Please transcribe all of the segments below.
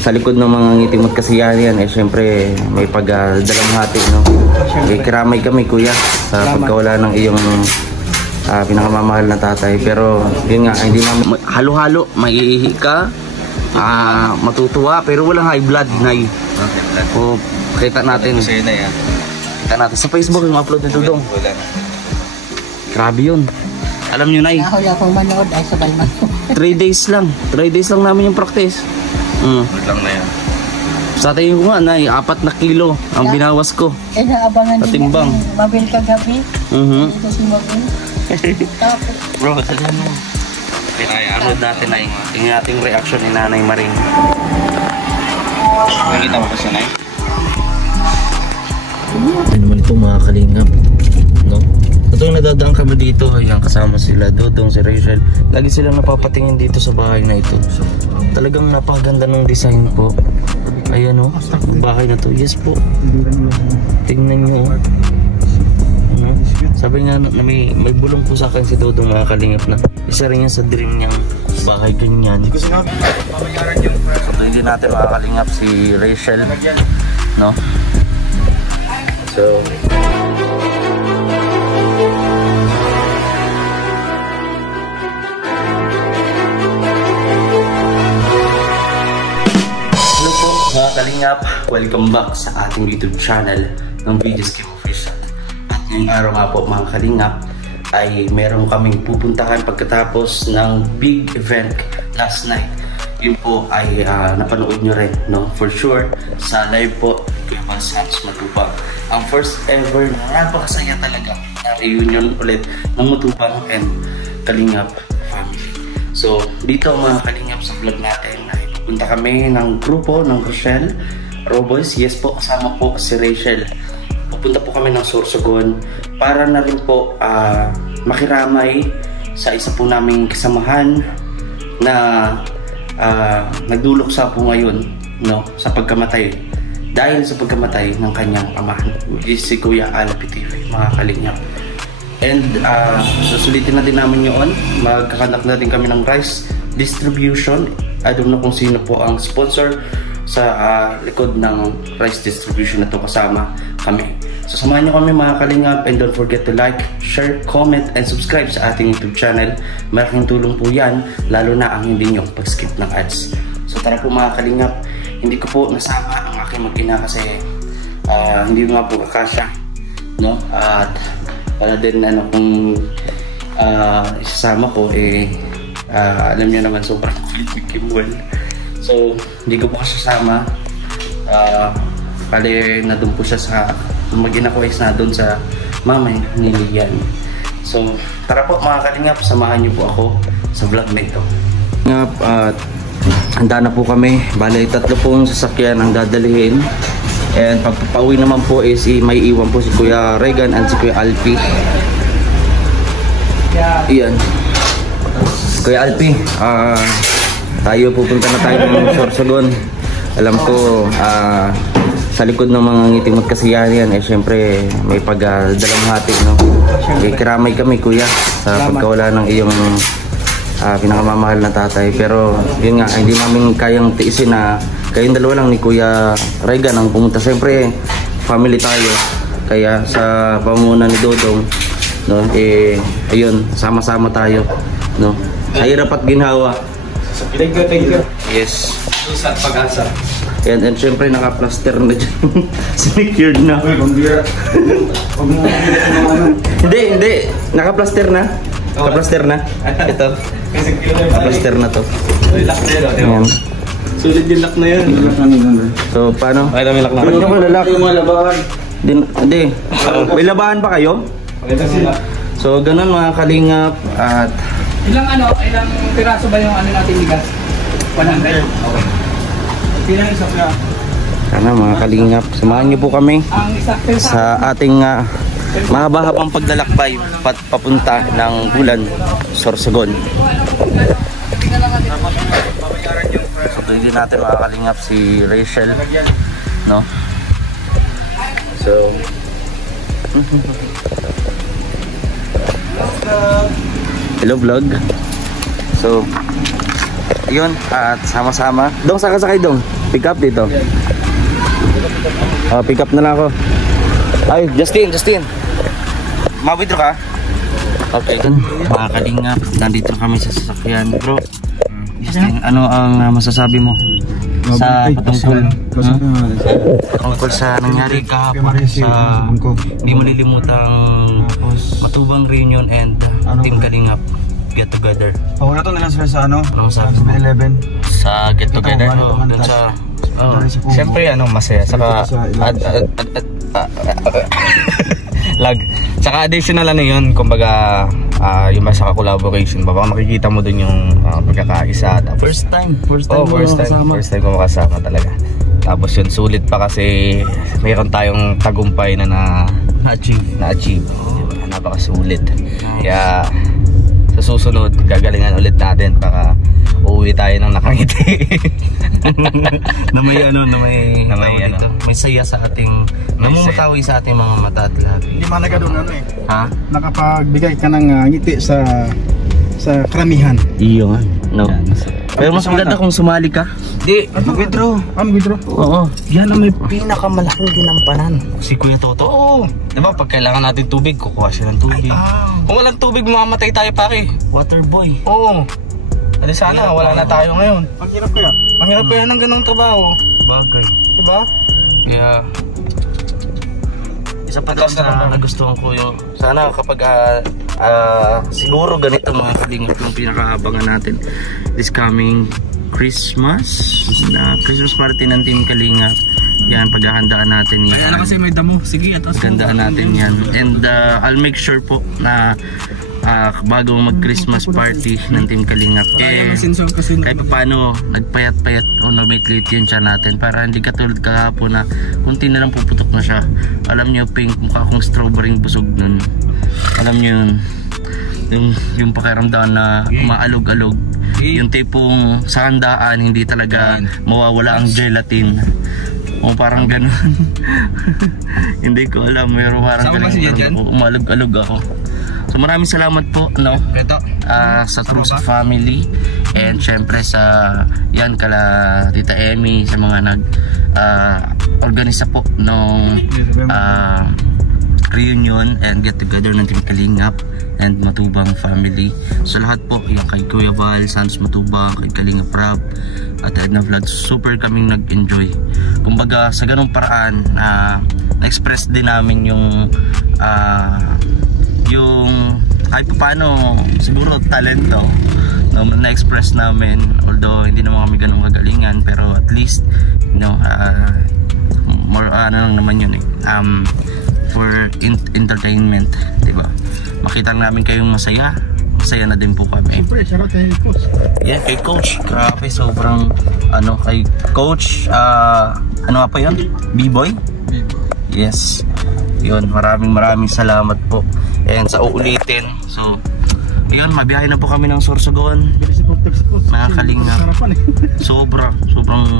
sa likod ng mga ngitim at kasiyahan yan, syempre may pagdalamhati, no? Kiramay kami, kuya, sa pagkawala ng iyong pinakamamahal na tatay. Pero yun nga, hindi namin halo-halo, maiihi ka, matutuwa, pero walang high blood, Nay. O, kita natin. Kita natin sa Facebook yung upload nito dong. Grabe yun. Alam nyo, Nay, Nahuli akong manood ay sa Balman. 3 days lang namin yung practice. Lang na yan. Sa tingin ko nga, Nay, 4 na kilo ang binawas ko. Eh, naabangan din Patimbang. yung Mabel kagabi. Dito si Mabel. Tapos, Bro, sabihin mo. Upload natin, Nay. Tingnan natin yung reaction ni Nanay Maring. Nakita mo ba siya, Nay? Ito naman ito, mga kalingap, no? Itong nadadaan kami dito, ayan, kasama sila Dodong, si Rachel. Lagi silang napapatingin dito sa bahay na ito. Talagang napakaganda ng design po. Ayan, o, bahay na to. Yes po. Tingnan nyo. Ano? Sabi nga na may bulong po sa akin si Dodong, mga kalingap, na isa rin yan sa dream niyang bahay ganyan. Hindi ko sinabi. So, hindi natin, mga kalingap, si Rachel, no? So, mga kalingap, welcome back sa ating YouTube channel ng Videos Kim Official. At ngayong araw nga po, mga kalingap, ay meron kaming pupuntahan pagkatapos ng big event last night. Yun po ay napanood nyo rin, no? For sure, sa live po kay Hans Matubang. Ang first ever na napakasaya talaga na reunion ulit ng Matubang and Kalingap family. So, dito mga kalingap sa vlog natin ay punta kami ng grupo ng Rochelle Roboys. Yes po, kasama po si Rachel. Pupunta po kami ng Sorsogon para na rin po makiramay sa isa po naming kasamahan na nagduluksa po ngayon, no, sa pagkamatay. Dahil sa pagkamatay ng kanyang ama, which is si Kuya Alpi TV, mga kalingap. And susulitin na din namin yun. Magkakanak na din kami ng rice distribution. I don't know kung sino po ang sponsor sa likod ng rice distribution na to, kasama kami. So samahan nyo kami, mga kalingap, and don't forget to like, share, comment, and subscribe sa ating YouTube channel. Malaking tulong po yan, lalo na ang hindi nyo pag-skip ng ads. So tara po, mga kalingap. Hindi ko po nasama ang aking mag-ina kasi hindi nga po kakasya, no? At para din kung isasama ko alam niyo naman, sobrang kulit ni Kimwell. So hindi ko po kasama. Kali na doon po siya sa mag-ina ko, is na doon sa mamay ni Lian. So tara po, mga kalingap, samahan niyo po ako sa vlog na ito. At handa na po kami. Bale, 3 pong sasakyan ang dadalhin. And pagpapauwi naman po is may iwan po si Kuya Regan and si Kuya Alpi. Iyan. Kuya Alpi, tayo pupunta na tayo ng Sorsogon. Alam ko, sa likod ng mga ngitim at kasiyahan yan, syempre may pagdalamhati, no? Kiramay kami, kuya, sa pagkawala ng iyong pinakamamahal na tatay. Pero yun nga, hindi namin kayang tiisin na kayong dalawa lang ni Kuya Regan ang pumunta. Siyempre family tayo, kaya sa pamumuno ni Dodong, no, ayun, sama-sama tayo, no, sa hirap at ginhawa. Thank you. Yes. Sa pag-asa. And siyempre naka-plaster na dyan. Secured na. Hindi. Naka-plaster na. Naka-plaster na. Ito. Naka-plaster na to. Ayan. Sulit yung lock na yan. So, paano? Ay, may lock na. Ano ko lalak? Yung mga labahan. Hindi. May labahan pa kayo? So, ganun, mga kalingap. At ilang piraso ba yung natin bigas? 100? Okay. Ilang isa ka? sana, mga kalingap, samahan niyo po kami Ang isa sa ating mahaba-habang paglalakbay papunta ng Bulan, Sorsogon. So, hindi natin, mga kalingap, si Rachel, no? So, hello vlog. So, yun, at sama-sama. Dong, saka sakay dong. Pick up dito. Pick up na lang ako. Ay, Justin. Ma-withdraw ka? Okay. Mga kalingap, nandito kami sa sasakyan. Bro, Justin, ano ang masasabi mo sa patungkol? Tungkol sa nangyari kahapon sa hindi malilimutang Matubang Reunion and Team Kalingap get together. Pauna to nila sa ano? Anong sabi mo? 11. Sa get together? Doon sa... Siyempre masaya. Saka lag. Saka additional yun, kumbaga yung sa collaboration, baka makikita mo dun yung pagkakaisa. First time ko makasama talaga. Tapos yun, sulit pa kasi mayroon tayong tagumpay na na-achieve. Diba? Napakasulit. Kaya sa susunod, gagalingan ulit natin para uuwi tayo ng nakangiti. na may saya sa ating, namumutawi sa ating mga mata at lahat. Hindi man nagkadun Ha? nakapagbigay ka ng ngiti sa karamihan. Iyo nga. No. Pero mas maganda kung sumali ka. Di, Mag-withdraw. Oo. yan ang may pinakamalaking ginampanan. Si Kuya Toto. Oo. Diba pag kailangan natin tubig, kukuha siya ng tubig. Kung walang tubig, mamamatay tayo pare. Water boy. Oo. Adi sana, wala na tayo ngayon. Ang hirap kaya. Ang hirap kaya ng ganong trabaho. Bagay. Diba? Kaya isa pa doon na nagustuhan ko yung sana kapag siguro ganito mga kalingap yung pinakaabangan natin this coming Christmas party ng Team Kalingap. Yan, paghahandaan natin yan. Kaya na kasi may damo. Sige, atas. Gandaan natin yan. And I'll make sure po na bago mag-Christmas party ng Team Kalingap kahit pa paano nagpayat-payat o namiklit yun siya natin para hindi katulad kahapon na kunti na lang puputok na siya. Alam nyo, pink, mukha akong strawberry busog nun. Alam nyo yun, yung pakiramdam na umaalog-alog, yung tipong sa handaan hindi talaga mawawala ang gelatin o parang ganun. Hindi ko alam, meron parang ganun, umalog-alog ako. So maraming salamat po sa Trusa family and syempre sa yan kala Tita Emmy sa mga organisa po nung reunion and get together ng Team Kalingap and Matubang family. So lahat po yung kay Kuya Val, Sans Matubang, kay Kalingap Rap at Edna Vlog, super kaming nag-enjoy. Kumbaga sa ganung paraan na-express din namin yung kahit paano siguro talento na-express namin, although hindi naman kami ganun kagalingan, pero at least more lang naman yun for entertainment, diba? Makita namin kayong masaya na din po kami. Siyempre, shoutout kay Coach. Yeah, kay Coach, grabe, sobrang kay Coach ano pa yun? B-Boy? Yes, yun, maraming salamat po. And sa uulitin, so ayun, mabiyahe na po kami ng Sorsogon. Mga Kalingap, sobrang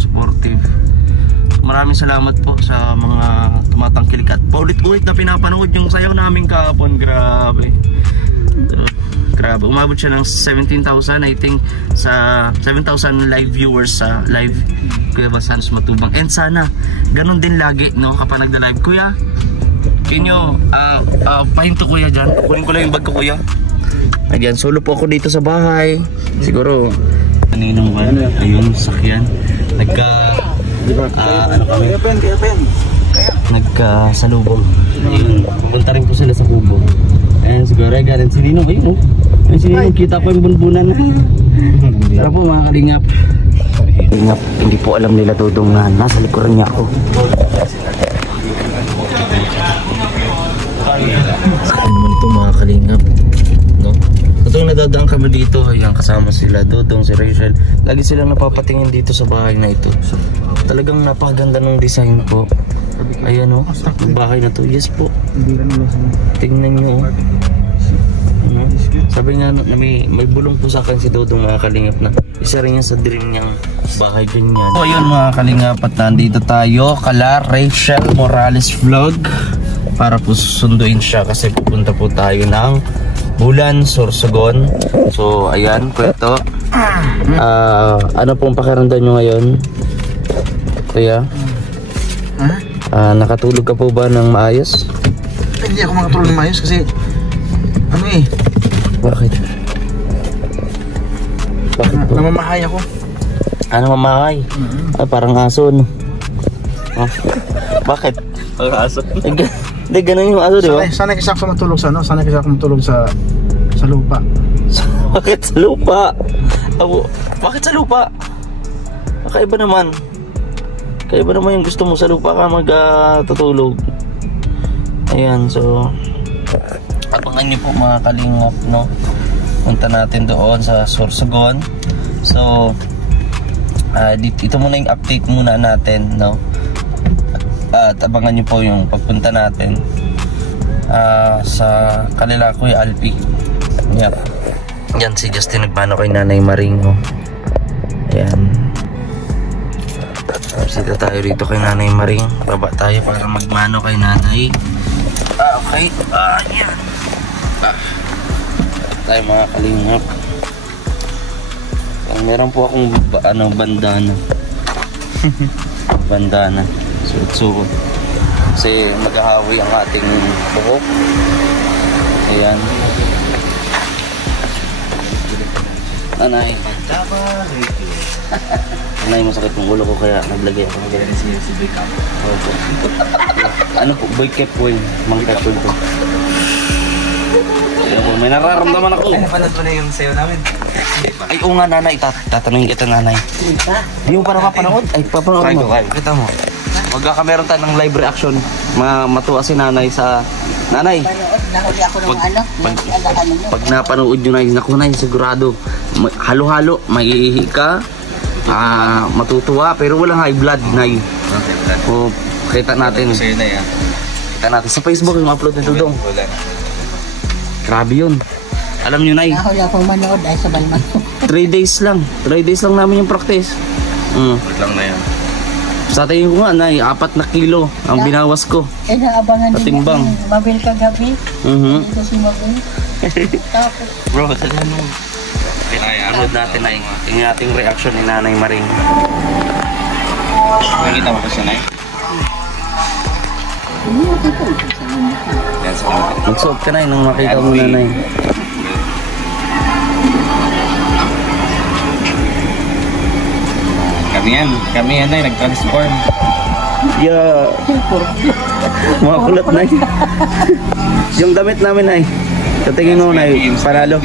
supportive. Maraming salamat po sa mga tumatangkilik at paulit-ulit na pinapanood yung sayaw namin kahapon. Grabe, umabot siya ng 17,000 I think, sa 7,000 live viewers sa live Kuya Sans Matubang. And sana ganun din lagi kapag nagda-live. Kuya, kinyo pahinto kuya dyan, kukunin ko lang yung bag ko kuya. Ayan, solo po ako dito sa bahay. Siguro kaninong ayun, sakyan nagkasalubong. Ayun, pupunta rin po sila sa Kubo. Ayan, siguro galing si Ninong. Ayun si Ninong, kita ko yung bunbunan. Tara po mga Kalingap. Hindi po alam nila Dodong na nasa likuran niya ako. Sakit naman ito mga Kalingap, Tuwing nadadaan kami dito, ayan, kasama sila Dodong, si Rachel, lagi silang napapatingin dito sa bahay na ito. Talagang napakaganda ng design po. Ayan yung bahay na to. Yes po, tingnan nyo. Sabi nga na may bulong po sa akin si Dodong mga Kalingap na isa rin yan sa dream niyang bahay ganyan. So ayun mga Kalingap, at nandito tayo kala Rachel Morales Vlog para po sunduin siya kasi pupunta po tayo ng Bulan, Sorsogon. So, ayan, Kuya. Ano pong pakiramdam nyo ngayon? Kuya? Nakatulog ka po ba ng maayos? Hindi ako makatulog ng maayos kasi ano eh. Bakit? Bakit po? Namamahay ako. Namamahay? Ay, parang aso, no? Bakit? Parang aso? Hindi, ganun yung aso, di ba? Sanay kasi ako matulog sa ano? Sanay kasi ako matulog sa lupa. Bakit sa lupa? Bakit sa lupa? Kakaiba naman. Kakaiba naman yung gusto mo sa lupa ka tutulog. Ayan, so abangan nyo po mga kalingap, no? Punta natin doon sa Sorsogon. So ito muna yung update muna natin, no? At abangan nyo po yung pagpunta natin sa kanila Kuya Alpi. Yan. Yan si Justin nagmano kay Nanay Maring, oh. Ayan. Sita tayo rito kay Nanay Maring. Baba tayo para magmano kay Nanay. Okay. Ayan. Tayo mga kalingap. Meron po akong bandana. Bandana. Suot-suot. Kasi maghahawi ang ating buhok. Ayan. Nanay. Nanay, masakit yung ulo ko kaya naglagay ako ng ganyan. Ano po? Boy cap po yun. Mang-capsule po. May nararamdaman ako. Napanood mo na yung sayo namin? Ay, oo nga, Nanay. Tatanungin kita, Nanay. Di mo pa napapanood? Ay, papanood mo. Kita mo. Magkakameron tayo ng live reaction. Matuwa si Nanay sa... Nanay, Nahuli ako ng pag napanood nyo na yun, naku, Nay, sigurado. Halo-halo, maiihi ka. Matutuwa, pero walang high blood, Nay. O, kita natin. Kita natin sa Facebook yung upload nito doon. Grabe yun. Alam nyo, Nay, Nahuli akong manood ay sa Balman. 3 days lang. 3 days lang namin yung practice. Wait lang na yan. Sa tingin ko nga, Nay, 4 na kilo ang binawas ko. Eh, naabangan din Patimbang. yung Mabel kagabi. Dito si Mabel. Tapos, Bro, talaga nung upload natin, Nay. Tingnan natin yung reaction ni Nanay Maring. Nakikita mo ba siya, Nay? hindi ako ito. Yan sa mga. Magsuot ka, Nay, nung makita mo, Nanay. Kami yan, Nay, nag-transform. Yeah. Mga kulot, Nay. Yung damit namin, Nay. Sa tingin mo, Nay, panalo.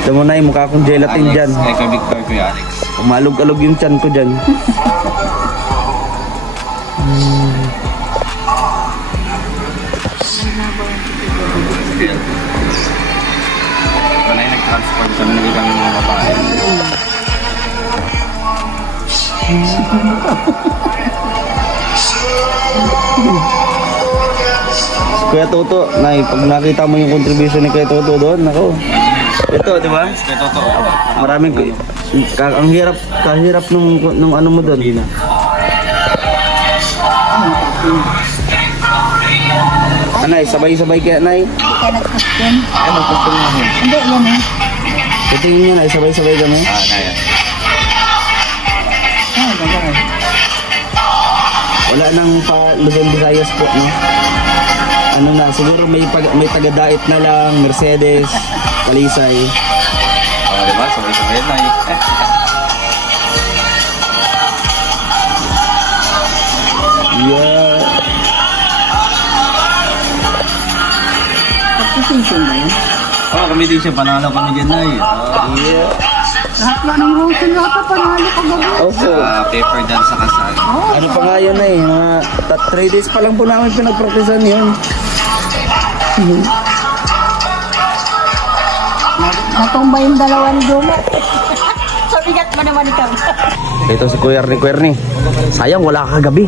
Ito mo, Nay, mukha akong gelatin dyan. Ikaw, Victor, Kuya Alex. Umalog-alog yung tiyan ko dyan. Panay nag-transform kami, naging kami mga babae. Kuya Toto, Nay, pag nakita mo yung contribution ni Kuya Toto doon, ako. Ito, di ba? Maraming ang hirap, kahirap nung ano mo doon. Nay, sabay-sabay kaya, Nay. Hindi ka nag-custom. Ano, gusto mo namin? Hindi, yan eh. Tingin niya, Nay, sabay-sabay kami. Naya. Gagawin. Wala nang pa Luzon, Visayas po, no? Ano na, siguro may taga-dait na lang, Mercedes, Talisay. Diba? Sabay-sabay, Nay. Yeah. Pag-petition ba yan? Kami din siya, panalo kami dyan, Nay. Yeah. Lahat na ng rosin lahat na panalo kagabi. Opo. Paper dance sa kasal. Ano pa nga yun, Nay? Mga 3 days pa lang po namin pinagpraktisan yun. Natumba yung dalawang dulo. Sabigat mo naman ikaw. Ito si Kuya Ernie. Sayang, wala ka kagabi.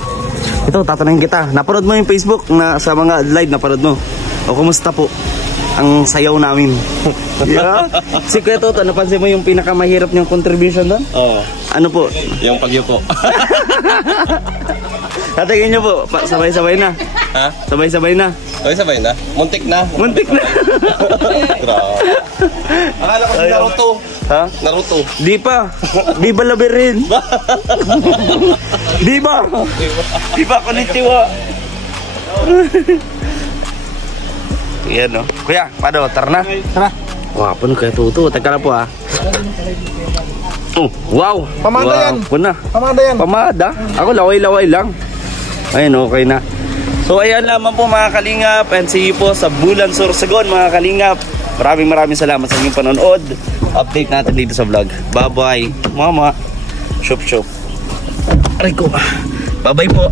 Ito, tatanungin kita. Napanood mo yung Facebook na sa mga live, napanood mo? O kumusta po ang sayaw namin? Yeah. Si Kuya Toto, napansin mo yung pinakamahirap niyang contribution doon? Oo. Ano po? Yung pagyuko. Tatingin nyo po, sabay-sabay na. Ha? Sabay-sabay na. Okay, sabay na. Muntik na. Muntik na. Grabe. Akala ko si Naruto. Ha? Naruto. Di pa. Di ba labirin? Di ba? Di ba konnichiwa? Yan o. Kuya, pado, tara na. Tara. Wah, puno kaya tuto. Teka na po ah. Oh, wow. Pamada wow, yan. Puno. Pamada yan. Pamada? Ako laway-laway lang. Ayun, okay na. So ayan lamang po mga kalingap, and see you po sa Bulan Sorsogon mga kalingap. Maraming salamat sa inyong panonood. Update natin dito sa vlog. Bye bye mama. Shop. Aray ko. Bye bye po.